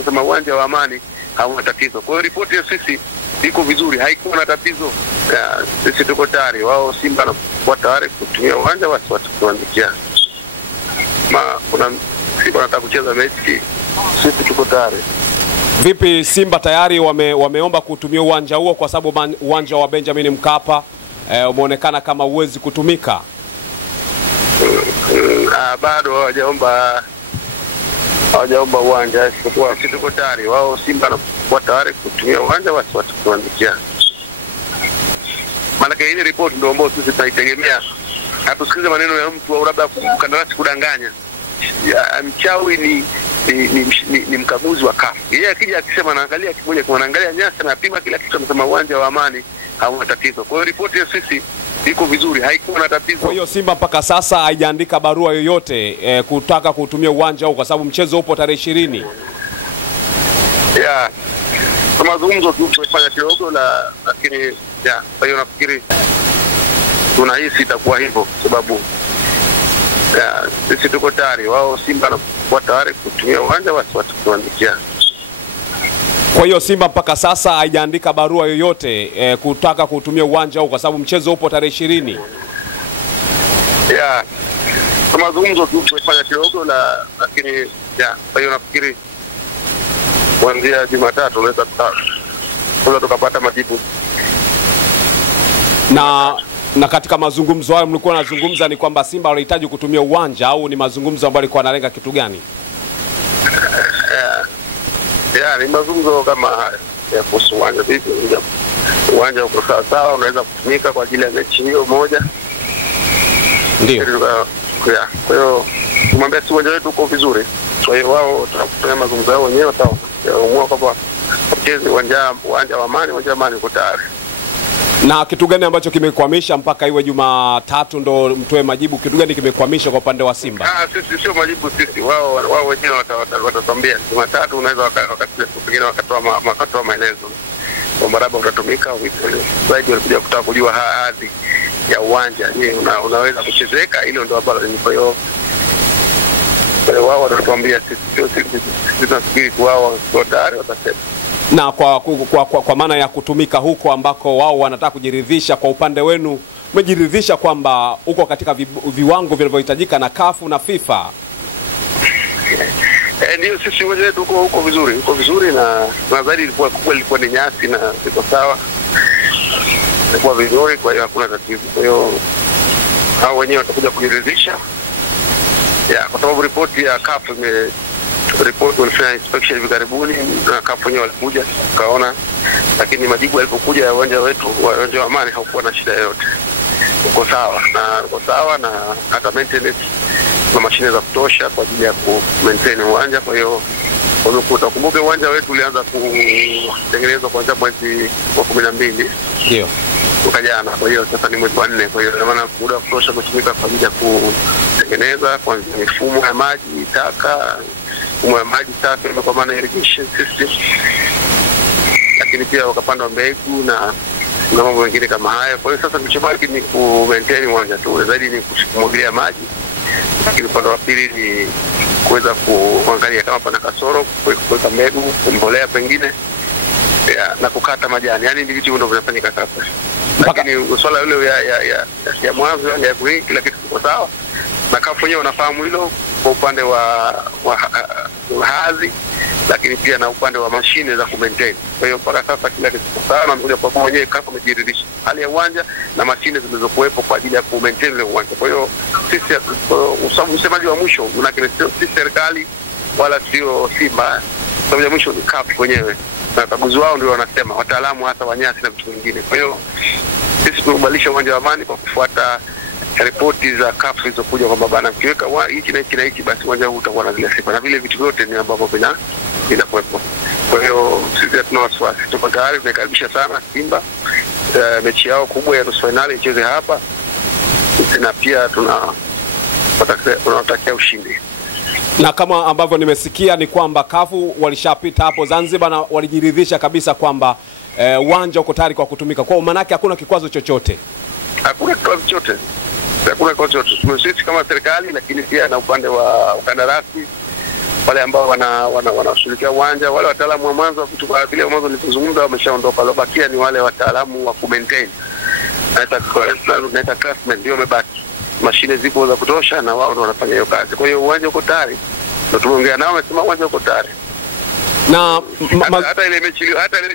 amesema uwanja wa Amani hauna tatizo. Kwa hiyo ripoti ya sisi iko vizuri, haikuwa na tatizo. Sisi tuko tayari, wao Simba na tayari kutumia uwanja watuandikia. Kuna Simba wanataka kucheza mechi, sisi tuko tayari. Vipi Simba tayari wameomba kutumia uwanja huo kwa sababu uwanja wa Benjamin Mkapa umeonekana kama uwezi kutumika? Bado hawajaomba uwanja, sisi tuko tayari, wao Simba na tayari kutumia uwanja watuandikia. Maana ile report ndio ambayo sisi tunaitegemea. Hatusikize maneno ya mtu au labda mkandarasi kudanganya. Mchawi ni mkaguzi wa CAF. Yeye akija akisema naangalia kimoja kwa naangalia nyasi na pima kila kitu, anasema uwanja wa Amani hauna tatizo. Kwa hiyo ripoti ya sisi iko vizuri, haikuwa na tatizo. Kwa hiyo Simba mpaka sasa haijaandika barua yoyote kutaka kutumia uwanja huo kwa sababu mchezo upo tarehe 20. Kama mazungumzo tumefanya kidogo lakini kwa hiyo nafikiri tunahisi itakuwa hivyo sababu sisi tuko tayari, wao Simba na tayari kutumia uwanja watuandikia. Kwa hiyo Simba mpaka sasa haijaandika barua yoyote kutaka kutumia uwanja huo kwa sababu mchezo upo tarehe 20. Kama mazungumzo tumefanya kidogo lakini kwa hiyo nafikiri kuanzia Jumatatu tunaweza tukapata majibu. Na katika mazungumzo hayo mlikuwa nazungumza ni kwamba Simba wanahitaji kutumia uwanja au ni mazungumzo ambayo alikuwa analenga kitu gani? Ni mazungumzo kama ya kuhusu uwanja. Vipi uwanja uko sawa, unaweza kutumika kwa ajili ya mechi hiyo moja. Ndio. Kwa hiyo tumwambia si uwanja wetu uko vizuri. Kwa hiyo wao tutafanya mazungumzo yao wenyewe, wataamua kwamba mchezo uwanja wa Amani, uwanja wa Amani uko tayari. Na kitu gani ambacho kimekwamisha mpaka iwe Jumatatu ndo mtoe majibu? Kitu gani kimekwamisha kwa upande wa Simba? Sisi sio majibu sisi, wao wenyewe watatuambia. Jumatatu unaweza pengine wakatoa maelezo kwamba labda utatumika au vipi. Zaidi walikuja kutaka kujua hadhi ya uwanja, je, unaweza kuchezeka? Hilo ndio ambalo ni. Kwa hiyo wao watatuambia, sisi tunasubiri wao wao tayari watasema. Na kwa maana ya kutumika huko ambako wao wanataka kujiridhisha, kwa upande wenu umejiridhisha kwamba uko katika viwango vinavyohitajika na CAF na FIFA? Ndio, sisi wetu uko vizuri na zaidi ilikuwa ni nyasi na iko sawa. Ilikuwa vizuri, kwa hiyo hakuna tatizo. Kwa hiyo hao wenyewe watakuja kujiridhisha. Kwa sababu ripoti ya CAF walifanya inspection hivi karibuni na CAF wenyewe walikuja kaona, lakini majibu yalipokuja ya uwanja wa Amani haukuwa na shida yoyote. Uko sawa na hata maintenance na mashine za kutosha kwa ajili ya ku maintain uwanja. Kwa hiyo utakumbuka uwanja wetu ulianza kutengenezwa kuanzia mwezi wa 12. Ndio. Jana. Kwa hiyo sasa ni mwezi wa 4. Kwa hiyo maana muda wa kutosha umetumika kwa ajili ya kutengeneza kwanza mifumo ya maji taka, mifumo ya maji safi kwa maana irrigation system, lakini pia wakapanda mbegu na mambo mengine kama haya. Kwa hiyo sasa kilichobaki ni ku maintain uwanja tu, zaidi ni kumwagilia maji. Lakini upande wa pili ni kuweza kuangalia kama pana kasoro, kuweka mbegu, mbolea pengine na kukata majani. Yaani ni vitu ndio vinafanyika sasa. Lakini swala hilo ya mwanzo ya green kila kitu kiko sawa. Na CAF wenyewe wanafahamu hilo kwa upande wa hadhi, lakini pia na upande wa mashine za kumaintain. Kwa hiyo mpaka sasa kila kitu kiko sawa, na mmoja kwa mmoja CAF wamejiridhisha hali ya uwanja na mashine zilizokuwepo kwa ajili ya kumaintain ile uwanja. Kwa hiyo sisi usabu msemaji wa mwisho unakile si serikali wala sio Simba. Msemaji wa mwisho ni CAF wenyewe. Na kaguzi wao ndio wanasema, wataalamu hasa wanyasi na vitu vingine. Kwa hiyo sisi tunabadilisha uwanja wa Amani kwa kufuata ripoti za CAF zilizokuja kwamba bana mkiweka hichi na hichi basi uwanja huu utakuwa na zile sifa na vile vitu vyote ni ambavyo vinakuwepo. Kwa hiyo sisi hatuna wasiwasi, tuko tayari, tumekaribisha sana Simba. Mechi yao kubwa ya nusu finali icheze hapa, na pia tunawatakia ushindi. Na kama ambavyo nimesikia ni kwamba CAF walishapita hapo Zanzibar na walijiridhisha kabisa kwamba uwanja uko tayari kwa kutumika. Kwa maana yake hakuna kikwazo chochote. Hakuna kikwazo chochote. Sisi kama serikali, lakini pia na upande wa ukandarasi wale ambao wanashirikia uwanja, wale wataalamu wa mwanzo vitu vile mwanzo nilizungumza wameshaondoka, lobakia ni wale wataalamu wa maintain naita craftsmen ndio wamebaki. Mashine zipo za kutosha na wao ndio wanafanya hiyo kazi. Kwa hiyo uwanja uko tayari. Ndio tumeongea nao, wamesema uwanja uko tayari. Na hata ile mechi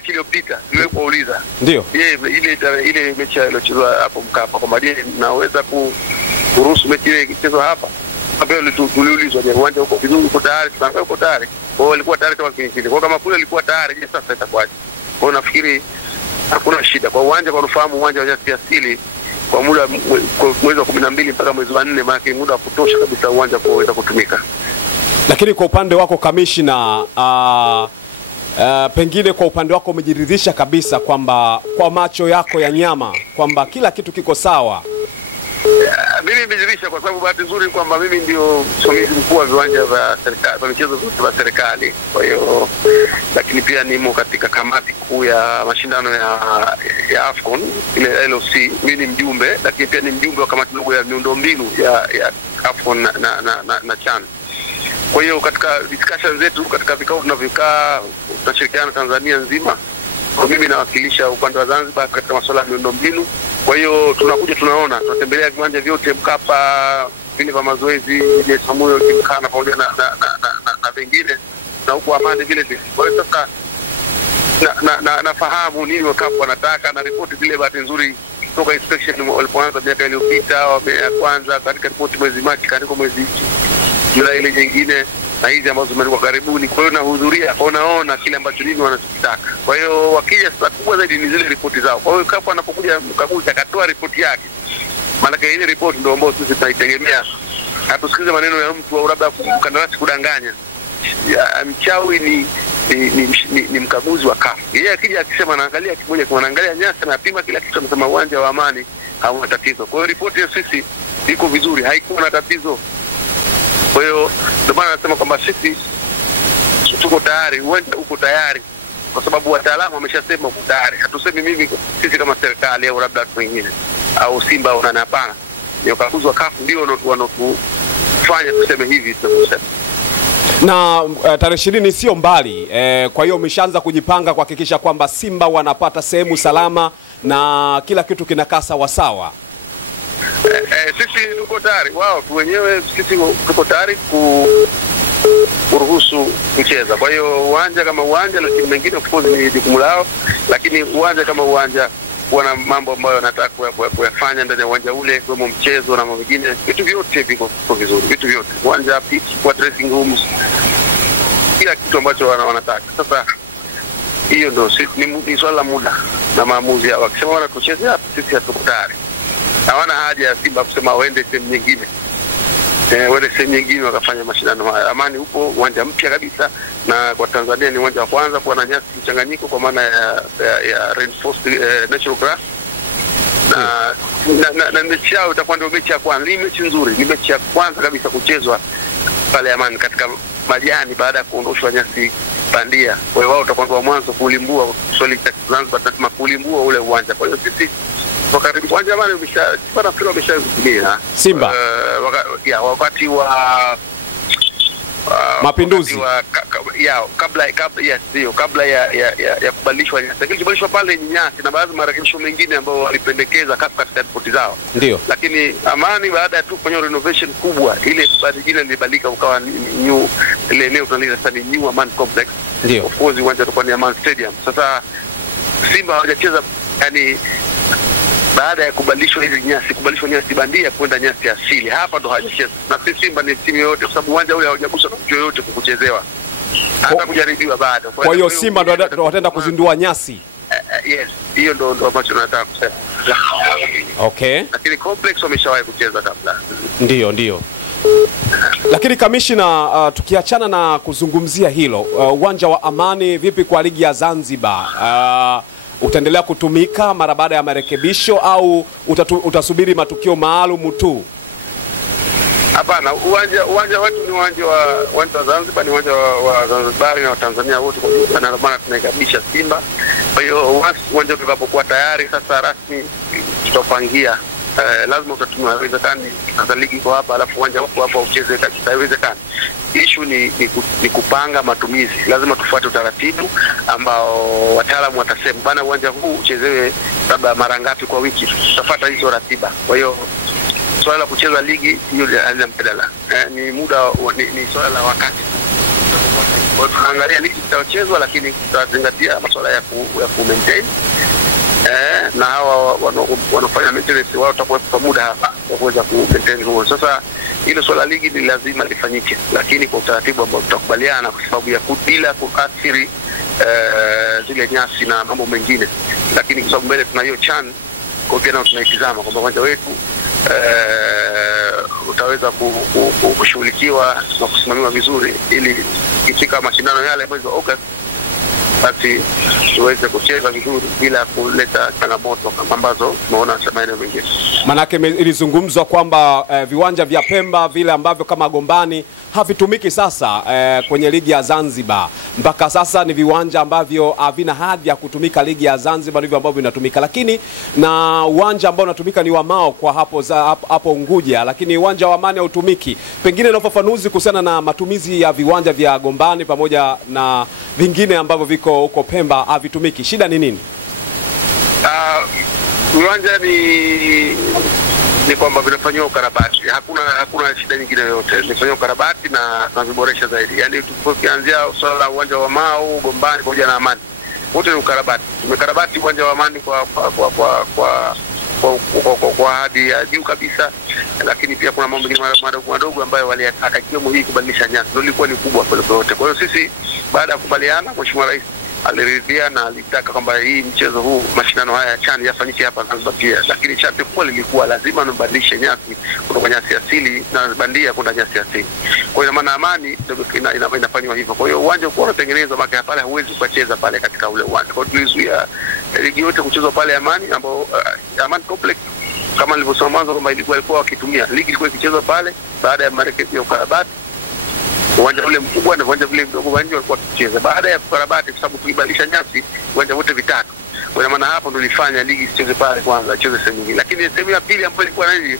iliyopita ndio kuuliza. Ndio. Ile mechi iliyochezwa hapo Mkapa kwa madini naweza kuruhusu mechi ile ichezwe hapa. Hapo tuliulizwa je, uwanja uko vizuri, uko tayari? Tunaambia uko tayari. Wao walikuwa tayari kama kingine. Kwa kama kule ilikuwa tayari, je sasa itakuwaje? Kwa nafikiri hakuna shida. Kwa uwanja kwa ufahamu uwanja wa nyasi asili kwa muda mwezi wa 12 mpaka mwezi wa 4, maana muda wa kutosha kabisa uwanja kuweza kutumika. Lakini kwa upande wako kamishna, pengine kwa upande wako umejiridhisha kabisa kwamba kwa macho yako ya nyama kwamba kila kitu kiko sawa? Mimi nimejiridhisha kwa sababu bahati nzuri kwamba mimi ndio msimamizi mkuu wa viwanja vya serikali, wa michezo vya serikali. Kwa hiyo lakini pia nimo katika kamati kuu ya mashindano ya AFCON ile LOC. Mimi ni mjumbe, lakini pia ni mjumbe wa kamati ndogo ya miundombinu ya AFCON na CHAN. Kwa hiyo katika discussion zetu, katika vikao tunavyokaa, tunashirikiana Tanzania nzima. Kwa mimi nawakilisha upande wa Zanzibar katika masuala ya miundombinu. Kwa hiyo tunakuja tunatembelea viwanja vyote, Mkapa, vile vya mazoezi, ile Samuel Kimkana pamoja na vingine, na huko Amani vile vile. Kwa hiyo sasa nafahamu nini Mkapa wanataka, na ripoti zile bahati nzuri kutoka inspection walipoanza miaka iliyopita, ya kwanza katika ripoti mwezi Machi, katika mwezi Julai ile nyingine, na hizi ambazo zimeandikwa karibuni. Kwa hiyo nahudhuria, naona kile ambacho nini wanachotaka. Kwa hiyo wakija sasa kubwa zaidi ni zile ripoti zao. Kwa hiyo Kafu anapokuja mkaguzi akatoa ripoti yake, maana ile ripoti ndio ambayo sisi tunaitegemea. Hatusikize maneno ya mtu au labda mkandarasi kudanganya. Mchawi ni mkaguzi wa Kafu. Yeye akija akisema anaangalia kimoja kwa anaangalia nyasi na pima kila kitu, anasema uwanja wa Amani hauna tatizo. Kwa hiyo ripoti ya sisi iko vizuri, haikuwa na tatizo. Kwa hiyo ndio maana nasema kwamba sisi tuko tayari, uwanja uko tayari kwa sababu wataalamu wameshasema uko tayari. Hatusemi mimi sisi kama serikali au labda watu wengine au Simba au nani, hapana. Ni ukaguzi wa Kafu ndio wanatufanya tuseme hivi tunasema. Na tarehe 20 sio mbali. Kwa hiyo umeshaanza kujipanga kuhakikisha kwamba Simba wanapata sehemu salama na kila kitu kinakaa sawa sawa. Sisi tuko tayari, wao tu wenyewe sisi tuko tayari kuruhusu kucheza. Kwa hiyo uwanja kama uwanja, lakini mengine of course ni jukumu lao, lakini uwanja kama uwanja wana mambo ambayo wanataka kuyafanya ndani ya uwanja ule, kama mchezo na mambo mengine, vitu vyote viko vizuri, vitu vyote, uwanja, pitch, kwa dressing rooms, kila kitu ambacho wanataka. Sasa hiyo ndio ni swala la muda na maamuzi yao. Wakisema wanatuchezea hapa, sisi hatuko tayari. Hawana haja ya Simba kusema waende sehemu nyingine. Wale sehemu nyingine wakafanya mashindano haya. Amani upo, uwanja mpya kabisa, na kwa Tanzania ni uwanja wa kwanza kuwa na nyasi mchanganyiko kwa maana ya reinforced natural grass. Na mechi yao itakuwa ndio mechi ya kwanza. Ni mechi nzuri, ni mechi ya kwanza kabisa kuchezwa pale Amani katika majani baada ya kuondoshwa nyasi bandia. Kwa hiyo wao utakuwa ndio mwanzo kulimbua swali la Zanzibar, tunasema kulimbua ule uwanja. Kwa hiyo sisi wakati uwanja Amani umeshakutumia Simba wakati wa Mapinduzi kabla ya kubadilishwa nyasi. Lakini kubadilishwa pale nyasi na baadhi marekebisho mengine ambao walipendekeza katika ripoti zao. Ndio. Lakini Amani baada ya tu kufanya renovation kubwa, ile jina lilibadilika ukawa new, ile eneo tunaliita sasa ni New Amani Complex. Ndio. Of course uwanja utakuwa ni Amani Stadium. Sasa Simba hawajacheza, yani baada ya kubadilishwa nyasi bandia kwenda nyasi asili, hapa ndo hajacheza. Na sisi Simba ni timu yote, kwa sababu uwanja ule haujagusa na mtu yoyote kukuchezewa, hata kujaribiwa bado. Kwa hiyo Simba ndo wataenda kuzindua nyasi. Yes, hiyo ndo ambacho nataka kusema. Okay. Lakini complex wameshawahi kucheza kabla. Ndio. Lakini kamishna, tukiachana na kuzungumzia hilo, uwanja wa Amani vipi kwa ligi ya Zanzibar? Utaendelea kutumika mara baada ya marekebisho au utasubiri matukio maalum tu? Hapana, uwanja wetu ni uwanja wa Zanzibar, ni uwanja wa Zanzibar na Tanzania wote kwa jumla, na maana tunaikabisha Simba. Kwa hiyo uwanja utakapokuwa tayari sasa rasmi tutapangia lazima utatumia. Haiwezekani sasa ligi kwa hapa alafu uwanja huko hapa ucheze kabisa, haiwezekani. Issue ni kupanga matumizi. Lazima tufuate utaratibu ambao wataalamu watasema bana, uwanja huu uchezewe labda mara ngapi kwa wiki. Tutafuata hizo ratiba. Kwa hiyo swala la kucheza ligi hiyo halina mjadala. Ni muda ni swala la wakati. Kwa hiyo tunaangalia ligi itachezwa, lakini tutazingatia masuala ya ku maintain. Na hawa wanafanya maintenance wao watakuwa kwa muda hapa kwa kuweza ku maintain huo. Sasa hilo swala ligi ni lazima lifanyike, lakini kwa utaratibu ambao tutakubaliana, kwa sababu ya bila kuathiri zile nyasi na mambo mengine. Lakini kwa sababu mbele tuna hiyo CHAN, kwa hiyo tunaitazama kwamba uwanja wetu utaweza kushughulikiwa na kusimamiwa vizuri, ili ikifika mashindano yale mwezi wa August basi tuweze kucheza vizuri bila kuleta changamoto ambazo tunaona maeneo mengine. Manake ilizungumzwa kwamba viwanja vya Pemba vile ambavyo kama Gombani havitumiki sasa kwenye ligi ya Zanzibar. Mpaka sasa ni viwanja ambavyo havina hadhi ya kutumika ligi ya Zanzibar, ndivyo ambavyo vinatumika. Lakini na uwanja ambao unatumika ni wa Mao kwa hapo Unguja, lakini uwanja wa Amani hautumiki. Pengine na ufafanuzi kuhusiana na matumizi ya viwanja vya Gombani pamoja na vingine ambavyo viko huko Pemba havitumiki. Shida ni nini? Viwanja ni kwamba vinafanywa ukarabati. Hakuna shida nyingine yoyote. Vinafanywa ukarabati na viboresha zaidi. Yaani tukianzia swala la uwanja wa Mao, Gombani pamoja na Amani, wote ni ukarabati. Tumekarabati uwanja wa Amani kwa hadi ya juu kabisa, lakini pia kuna mambo mengine madogo ambayo waliataka, ikiwemo hii kubadilisha nyasi. Ndio ilikuwa ni kubwa kwa wote. Kwa hiyo sisi baada ya kubaliana, Mheshimiwa Rais aliridhia na alitaka kwamba hii mchezo huu, mashindano haya ya CHAN yafanyike hapa Zanzibar pia. Lakini sharti kubwa lilikuwa lazima mbadilishe nyasi kutoka nyasi asili na bandia kwenda nyasi asili. Kwa hiyo maana Amani ndio inafanywa hivyo. Kwa hiyo uwanja uko unatengenezwa mpaka pale huwezi kucheza pale katika ule uwanja. Kwa hiyo tulizuia ligi yote kuchezwa pale Amani, ambao Amani Complex kama nilivyosema mwanzo kwamba ilikuwa wakitumia ligi, ilikuwa ikichezwa pale baada ya marekebisho ya ukarabati. Uwanja ule mkubwa na uwanja vile mdogo wa nje walikuwa wakicheza. Baada ya kukarabati, kwa sababu tulibadilisha nyasi uwanja wote vitatu, kwa maana hapo ndio ilifanya ligi isicheze pale kwanza, icheze sehemu nyingine. Lakini sehemu ya pili ambayo ilikuwa nani,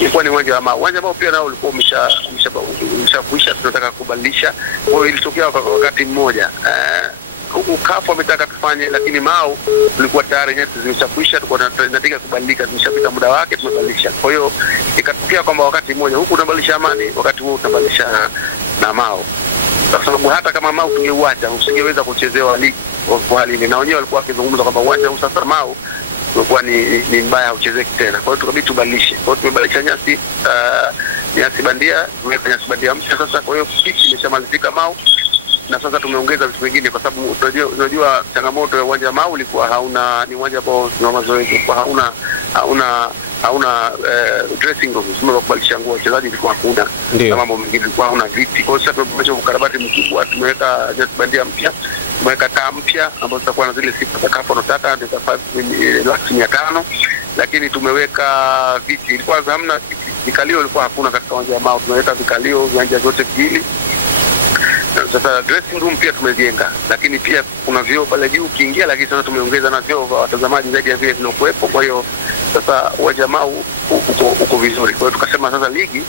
ilikuwa ni uwanja wa Mao. Uwanja ambao pia nao ulikuwa umeshakuisha, tunataka kubadilisha. Kwa hiyo ilitokea wakati mmoja huku kafu ametaka tufanye, lakini Mao ulikuwa tayari nyasi zimeshakuisha, tulikuwa tunataka kubadilika, zimeshapita muda wake, tumebadilisha. Kwa hiyo ikatokea kwamba wakati mmoja huku tunabadilisha Amani, wakati huo tunabadilisha na Mao. Kwa sababu hata kama Mao tungeuacha usingeweza kuchezewa ligi kwa hali hii, na wenyewe walikuwa wakizungumza kwamba uwanja huu sasa Mao ulikuwa ni mbaya, uchezeki tena. Kwa hiyo tukabidi tubadilishe. Kwa hiyo tumebadilisha nyasi bandia, tumeweka nyasi bandia mpya sasa. Kwa hiyo pitch imeshamalizika Mao, na sasa tumeongeza vitu vingine, kwa sababu unajua changamoto ya uwanja Mao ulikuwa hauna, ni uwanja ambao tuna mazoezi, kwa hauna dressing room, sio kubadilisha nguo wachezaji, ilikuwa hakuna, na mambo mengine ilikuwa hauna viti. Kwa hiyo sasa tumefanya ukarabati mkubwa, tumeweka nyasi bandia mpya, tumeweka taa mpya ambazo zitakuwa na zile sifa za kafu tunataka, ndio 5,500,000. Lakini tumeweka viti, ilikuwa hamna vikalio, ilikuwa hakuna katika uwanja Mao. Tumeweka vikalio viwanja vyote viwili. Sasa dressing room pia tumejenga, lakini pia kuna vioo pale juu ukiingia, lakini sasa tumeongeza na vioo vya watazamaji zaidi ya vile vinokuepo. Kwa hiyo sasa uwanja Mao uko vizuri. Kwa hiyo tukasema sasa ligi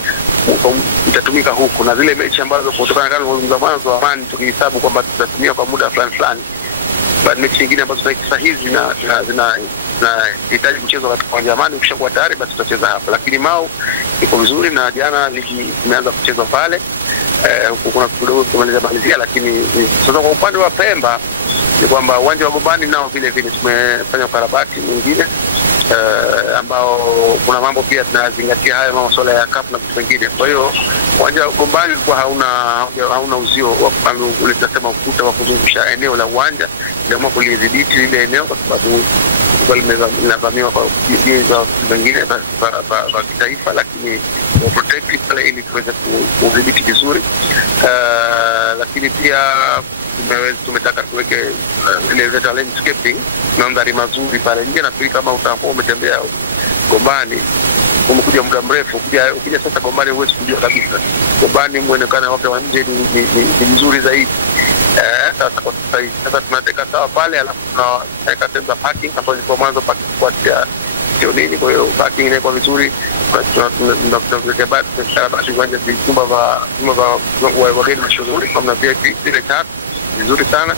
itatumika huku, na zile mechi ambazo kutokana na kuzungumza mwanzo wa Amani tukihesabu kwamba tutatumia kwa muda fulani, baada mechi nyingine ambazo sasa hizi zinahitaji kuchezwa katika uwanja Amani, ukishakuwa tayari basi tutacheza hapa. Lakini Mao iko vizuri, na jana ligi imeanza kuchezwa pale. Kuna kidogo kumalizia, lakini sasa kwa upande wa Pemba ni kwamba uwanja wa Gombani nao vile vile tumefanya ukarabati mwingine, ambao kuna mambo pia tunazingatia haya masuala ya cup na vitu vingine. Kwa hiyo uwanja wa Gombani ulikuwa hauna uzio, ule tunasema ukuta wa kuzungusha eneo la uwanja, ndio kulidhibiti ile eneo, kwa sababu linavamiwa kwa jeshi za wengine wa kitaifa, lakini protect pale ili tuweze kudhibiti vizuri. Lakini pia tumetaka tuweke ile landscaping, mandhari mazuri pale nje. Nafikiri kama utakuwa umetembea Gombani, umekuja muda mrefu, ukija sasa Gombani huwezi kujua kabisa. Gombani muonekano wake wa nje ni mzuri zaidi. Sasa tunateka sawa pale, alafu tunaweka sehemu za parking ambazo kwa mwanzo parking kwa sio nini. Kwa hiyo parking inakuwa vizuri, basi uwanja vyumba vya wageni mashuhuri kama VIP zile tatu vizuri sana.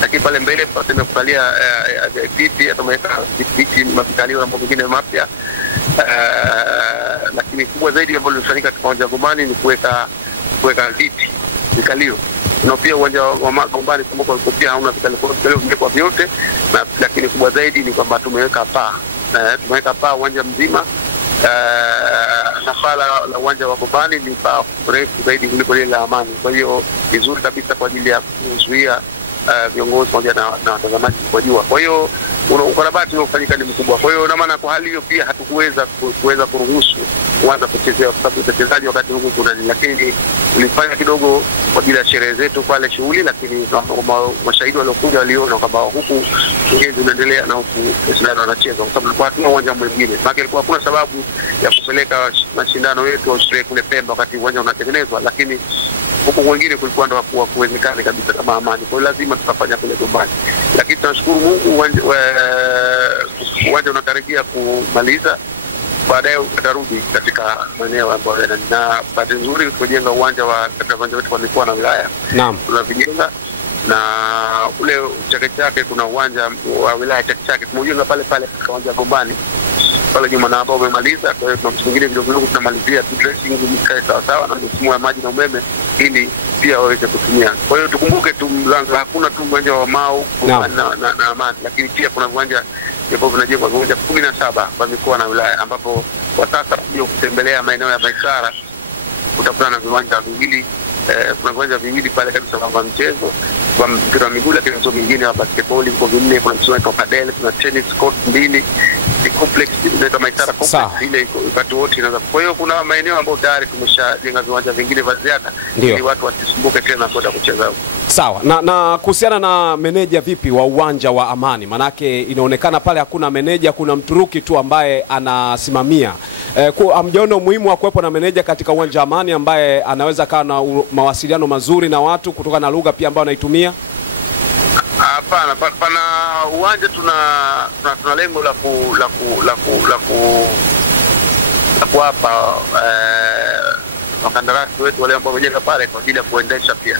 Lakini pale mbele paseme kukalia VIP tumeweka viti mavikalio na mambo mengine mapya. Lakini kubwa zaidi ambalo limefanyika katika uwanja wa Gombani ni kuweka viti vikalio. Na pia uwanja wa Gombani kumbuka pia hauna vikalio vimekuwa vyote, na lakini kubwa zaidi ni kwamba tumeweka paa uwanja mzima. Na paa la uwanja wa Gombani ni paa refu zaidi kuliko ile la Amani. Kwa hiyo vizuri kabisa kwa ajili ya kuzuia viongozi pamoja na watazamaji kujua. Kwa hiyo ukarabati unaofanyika ni mkubwa. Kwa hiyo na maana kwa hali hiyo pia hatukuweza kuruhusu kuanza kuchezea kwa sababu utekezaji wakati huko kuna, lakini tulifanya kidogo kwa ajili ya sherehe zetu pale shughuli, lakini mashahidi waliokuja waliona kwamba huku ngezi unaendelea na huku Waislamu wanacheza kwa sababu kwa hatuna uwanja mwingine. Maana ilikuwa hakuna sababu ya kupeleka mashindano yetu au sherehe kule Pemba wakati uwanja unatengenezwa, lakini huko wengine kulikuwa ndo kuwezekana kabisa kama Amani. Kwa hiyo lazima tutafanya kule Gombani. Lakini tunashukuru Mungu uwanja unakaribia kumaliza, baadaye utarudi katika maeneo ambayo na bahati nzuri tumejenga uwanja katika uwanja wetu wa mikoa na wilaya. Naam. Tunavijenga na ule Chake Chake kuna uwanja wa wilaya Chake Chake tumejenga pale katika uwanja wa Gombani pale nyuma na ambao umemaliza. Kwa hiyo tuna vitu vingine vidogo tunamalizia dressing mkae sawa na mifumo ya maji na umeme ili pia waweze kutumia. Kwa hiyo tukumbuke tu Zanzibar hakuna tu uwanja wa Mau na Amani, lakini pia kuna viwanja ambavyo vinajengwa viwanja 17 kwa mikoa na wilaya, ambapo kwa sasa ukija kutembelea maeneo ya Maisara utakutana na viwanja viwili. Kuna viwanja viwili pale kabisa kwa mchezo kwa mpira wa miguu, lakini mchezo mwingine wa basketball uko vinne. Kuna mchezo wa padel, kuna tennis court mbili, ni complex inaitwa Maisara complex ile wakati wote inaweza. Kwa hiyo kuna maeneo ambayo tayari tumeshajenga viwanja vingine vya ziada ili watu wasisumbuke tena kwenda kucheza. Sawa. Na kuhusiana na meneja vipi wa uwanja wa Amani? Manake inaonekana pale hakuna meneja, kuna Mturuki tu ambaye anasimamia. Hamjaona umuhimu wa kuwepo na meneja katika uwanja wa Amani ambaye anaweza kawa na mawasiliano mazuri na watu kutoka na lugha pia ambayo anaitumia? Hapana, pana uwanja tuna lengo la kuwapa wakandarasi wetu wale ambao wamejenga pale kwa ajili ya kuendesha pia.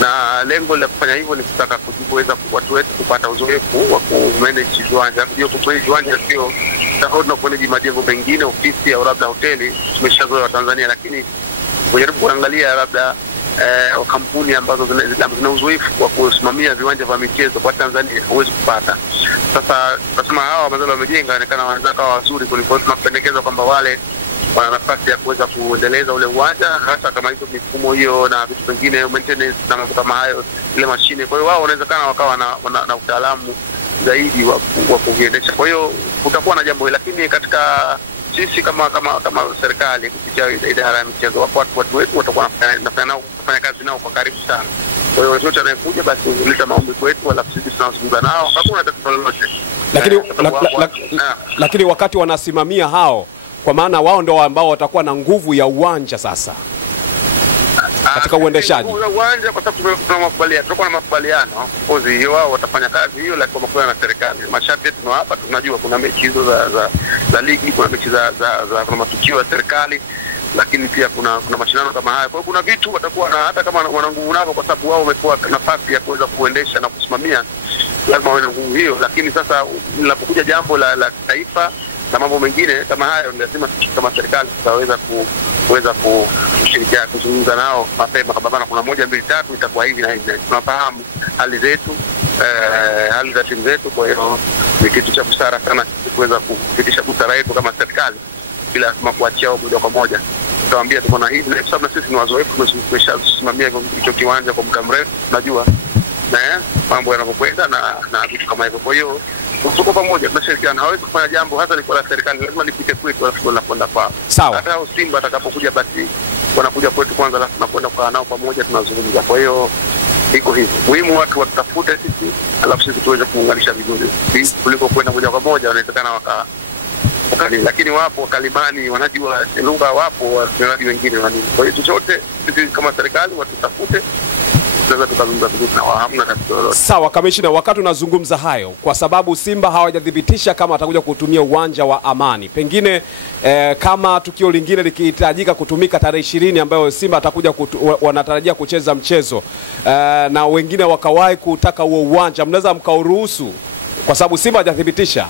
Na lengo la kufanya hivyo ni kutaka kuweza watu wetu kupata uzoefu wa kumanage viwanja. Hiyo kumanage viwanja sio tofauti na kumanage majengo mengine, ofisi au labda hoteli tumeshazoea wa Tanzania, lakini kujaribu kuangalia labda kampuni ambazo zina uzoefu wa kusimamia viwanja vya michezo kwa Tanzania huwezi kupata. Sasa tunasema hawa mazao wamejenga inaonekana wanaweza kawa wazuri kuliko, tunapendekeza kwamba wale wana nafasi ya kuweza kuendeleza ule uwanja hasa kama hizo mifumo hiyo na vitu vingine maintenance na mambo kama hayo ile mashine. Kwa hiyo wao wanawezekana wakawa na utaalamu zaidi wa kuendesha. Kwa hiyo kutakuwa na jambo hili, lakini katika sisi kama serikali kupitia idara ya michezo watu wetu watakuwa wanafanya kazi nao kwa karibu sana. Kwa hiyo wote anayekuja basi uleta maombi kwetu wala sisi tunazungumza nao, hakuna tatizo lolote. Lakini wakati wanasimamia hao, kwa maana wao ndio ambao watakuwa na nguvu ya uwanja sasa katika uendeshaji wa uwanja, kwa sababu tutakuwa na makubaliano kozi wao watafanya kazi hiyo, lakini makubaliano na serikali. Masharti yetu hapa tunajua kuna mechi hizo za ligi, kuna mechi za kuna matukio ya serikali, lakini pia kuna mashindano kama haya. Kwa hiyo kuna vitu watakuwa na hata kama wana nguvu nao, kwa sababu wao wamepewa nafasi ya kuweza kuendesha na kusimamia, lazima wawe na nguvu hiyo. Lakini sasa linapokuja jambo la taifa na mambo mengine kama hayo, lazima sisi kama serikali tutaweza kuweza kushirikiana kuzungumza nao mapema kabla kuna 1 2 3 itakuwa hivi na hivi. Tunafahamu hali zetu, hali za timu zetu. Kwa hiyo ni kitu cha busara sana kuweza kufikisha busara yetu kama serikali bila kuachia moja kwa moja. Tutawaambia tuko na hivi, na sababu sisi ni wazoefu, tumeshasimamia hicho kiwanja kwa muda mrefu, tunajua na mambo yanavyokwenda na vitu kama hivyo. Kwa hiyo tuko pamoja, tunashirikiana. Hawezi kufanya jambo hata liko la serikali, lazima lipite kwetu alafu tunakwenda kwao. Sawa. Hata Simba atakapokuja basi wanakuja kwetu kwanza alafu tunakwenda kwa nao pamoja tunazungumza. Kwa hiyo iko hivyo. Muhimu watu watafute sisi alafu sisi tuweze kuunganisha vizuri. Kuliko kwenda moja kwa moja wanawezekana lakini wapo wakalimani wanajua lugha, wapo wachezaji wengine wani. Kwa hiyo chochote sisi kama serikali watutafute tunaweza tukazungumza vizuri na hamna tatizo lolote. Sawa kamishna, wakati unazungumza hayo, kwa sababu Simba hawajadhibitisha kama atakuja kutumia uwanja wa Amani, pengine kama tukio lingine likihitajika kutumika tarehe 20 ambayo Simba atakuja wanatarajia kucheza mchezo na wengine wakawahi kutaka huo uwanja, mnaweza mkauruhusu kwa sababu Simba hajadhibitisha?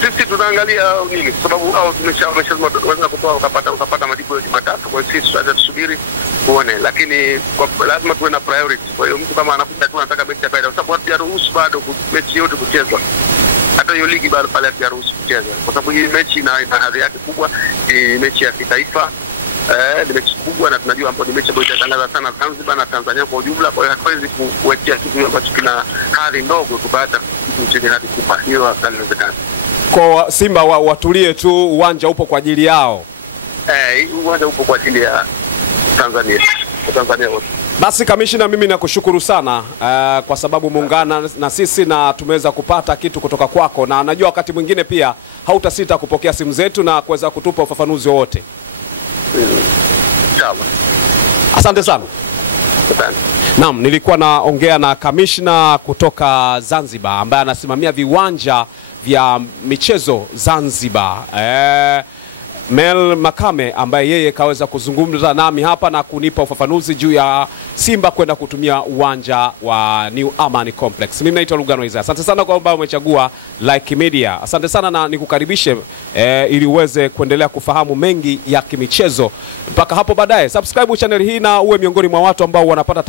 Sisi tunaangalia nini, sababu hao tumeshaanza kutoa ukapata majibu ya Jumatatu. Kwa hiyo sisi tutasubiri tuone, lakini lazima tuwe na priority. Kwa hiyo mtu kama anakuja tu anataka mechi ya kaida, kwa sababu hatujaruhusu bado mechi yote kuchezwa, hata hiyo ligi bado pale hatujaruhusu kucheza, kwa sababu hii mechi ina hadhi yake kubwa, ni mechi ya kitaifa. Ni mechi kubwa na tunajua hapo ni mechi ambayo itatangaza sana Zanzibar na Tanzania kwa ujumla. Kwa hiyo hatuwezi kuwekea kitu ambacho kina hadhi ndogo kupata kitu chenye hadhi kubwa, hiyo haiwezekani. Kwa Simba watulie tu, uwanja upo kwa ajili yao. Uwanja upo kwa ajili ya Tanzania wote. Basi kamishna, mimi nakushukuru sana kwa sababu muungana na sisi na tumeweza kupata kitu kutoka kwako, na najua wakati mwingine pia hautasita kupokea simu zetu na kuweza kutupa ufafanuzi wote. Sawa. Asante sana. Asante. Naam, nilikuwa naongea na kamishna kutoka Zanzibar ambaye anasimamia viwanja vya michezo Zanzibar, Mel Makame, ambaye yeye kaweza kuzungumza nami hapa na kunipa ufafanuzi juu ya Simba kwenda kutumia uwanja wa New Amani Complex. Mimi naitwa Lugano Isaya. Asante sana kwa sababu umechagua Like Media. Asante sana na nikukaribishe ili uweze kuendelea kufahamu mengi ya kimichezo. Mpaka hapo baadaye, subscribe channel hii na uwe miongoni mwa watu ambao wanapata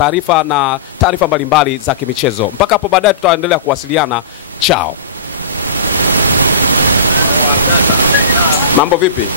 taarifa mbalimbali za kimichezo. Mpaka hapo baadaye tutaendelea kuwasiliana. Chao. Mambo vipi?